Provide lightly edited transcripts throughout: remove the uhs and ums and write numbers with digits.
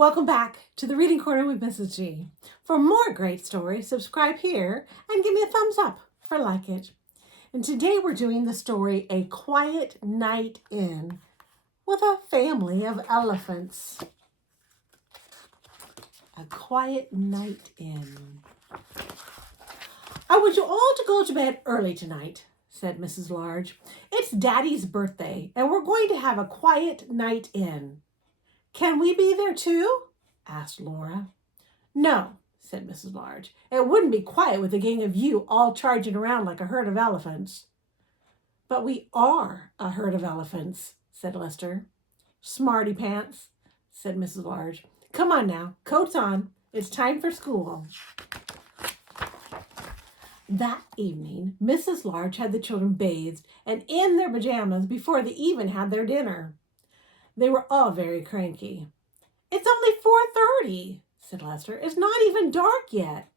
Welcome back to the Reading Corner with Mrs. G. For more great stories, subscribe here and give me a thumbs up for like it. And today we're doing the story A Quiet Night In with a family of elephants. A quiet night in. I want you all to go to bed early tonight, said Mrs. Large. It's Daddy's birthday, and we're going to have a quiet night in. Can we be there too? Asked Laura. No, said Mrs. Large. It wouldn't be quiet with a gang of you all charging around like a herd of elephants. But we are a herd of elephants, said Lester. Smarty pants, said Mrs. Large. Come on now, coats on. It's time for school. That evening, Mrs. Large had the children bathed and in their pajamas before they even had their dinner. They were all very cranky. It's only 4:30, said Lester. It's not even dark yet.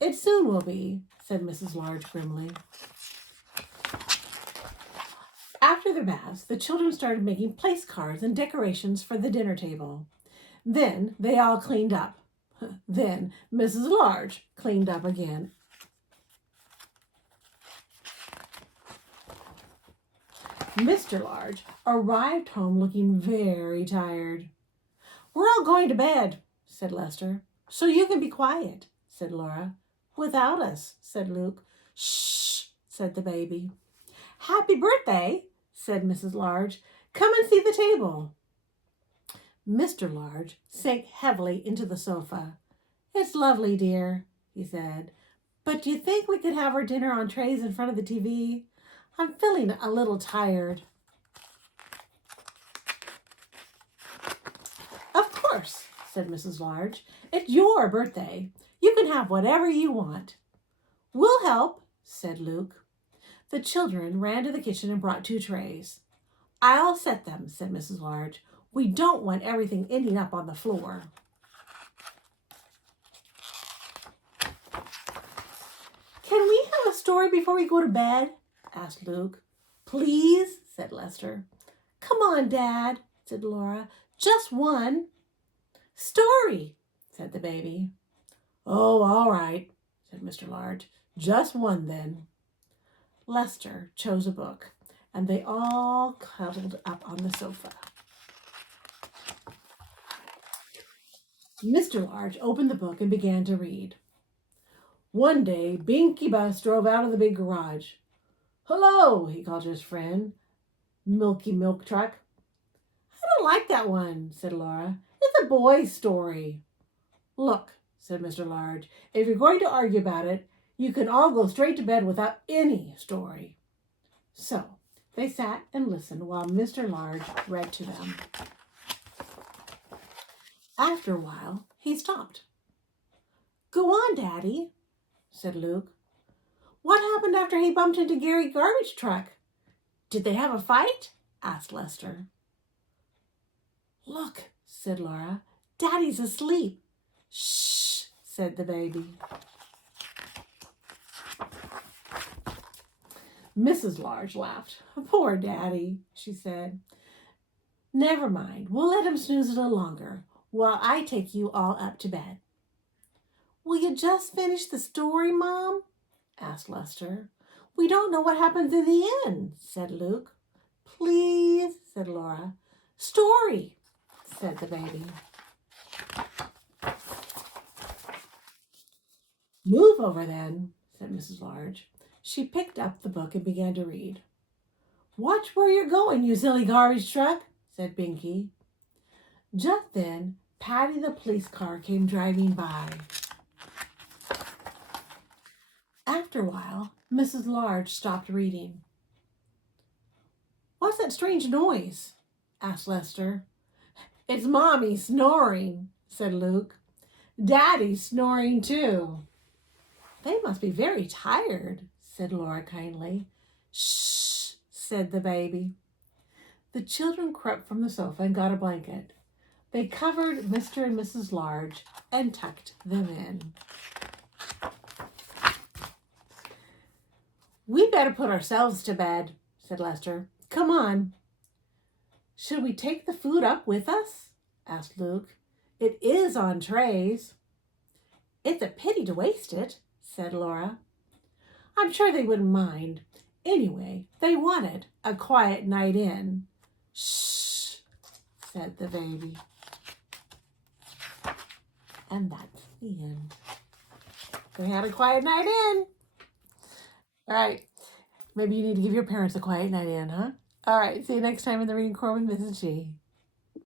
It soon will be, said Mrs. Large grimly. After their baths, the children started making place cards and decorations for the dinner table. Then they all cleaned up. Then Mrs. Large cleaned up again. Mr. Large arrived home looking very tired. We're all going to bed, said Lester. So you can be quiet, said Laura. Without us, said Luke. Shh, said the baby. Happy birthday, said Mrs. Large. Come and see the table. Mr. Large sank heavily into the sofa. It's lovely, dear, he said. But do you think we could have our dinner on trays in front of the TV? I'm feeling a little tired. Of course, said Mrs. Large. It's your birthday. You can have whatever you want. We'll help, said Luke. The children ran to the kitchen and brought 2 trays. I'll set them, said Mrs. Large. We don't want everything ending up on the floor. Can we have a story before we go to bed? Asked Luke. Please, said Lester. Come on, Dad, said Laura. Just one. Story, said the baby. Oh, all right, said Mr. Large. Just one, then. Lester chose a book, and they all cuddled up on the sofa. Mr. Large opened the book and began to read. One day, Binky Bus drove out of the big garage. Hello, he called to his friend, Milky Milk Truck. I don't like that one, said Laura. It's a boy's story. Look, said Mr. Large, if you're going to argue about it, you can all go straight to bed without any story. So they sat and listened while Mr. Large read to them. After a while, he stopped. Go on, Daddy, said Luke. What happened after he bumped into Gary's garbage truck? Did they have a fight? Asked Lester. Look, said Laura. Daddy's asleep. Shh, said the baby. Mrs. Large laughed. Poor Daddy, she said. Never mind. We'll let him snooze a little longer while I take you all up to bed. Will you just finish the story, Mom? Asked Lester. We don't know what happens in the end, said Luke. Please, said Laura. Story, said the baby. Move over then, said Mrs. Large. She picked up the book and began to read. Watch where you're going, you silly garbage truck, said Binky. Just then, Patty the police car came driving by. After a while, Mrs. Large stopped reading. What's that strange noise? Asked Lester. It's Mommy snoring, said Luke. Daddy's snoring too. They must be very tired, said Laura kindly. Shh, said the baby. The children crept from the sofa and got a blanket. They covered Mr. and Mrs. Large and tucked them in. We better put ourselves to bed, said Lester. Come on. Should we take the food up with us? Asked Luke. It is on trays. It's a pity to waste it, said Laura. I'm sure they wouldn't mind. Anyway, they wanted a quiet night in. Shh, said the baby. And that's the end. They had a quiet night in. All right. Maybe you need to give your parents a quiet night in, huh? All right. See you next time in the Reading Corps with Mrs. G.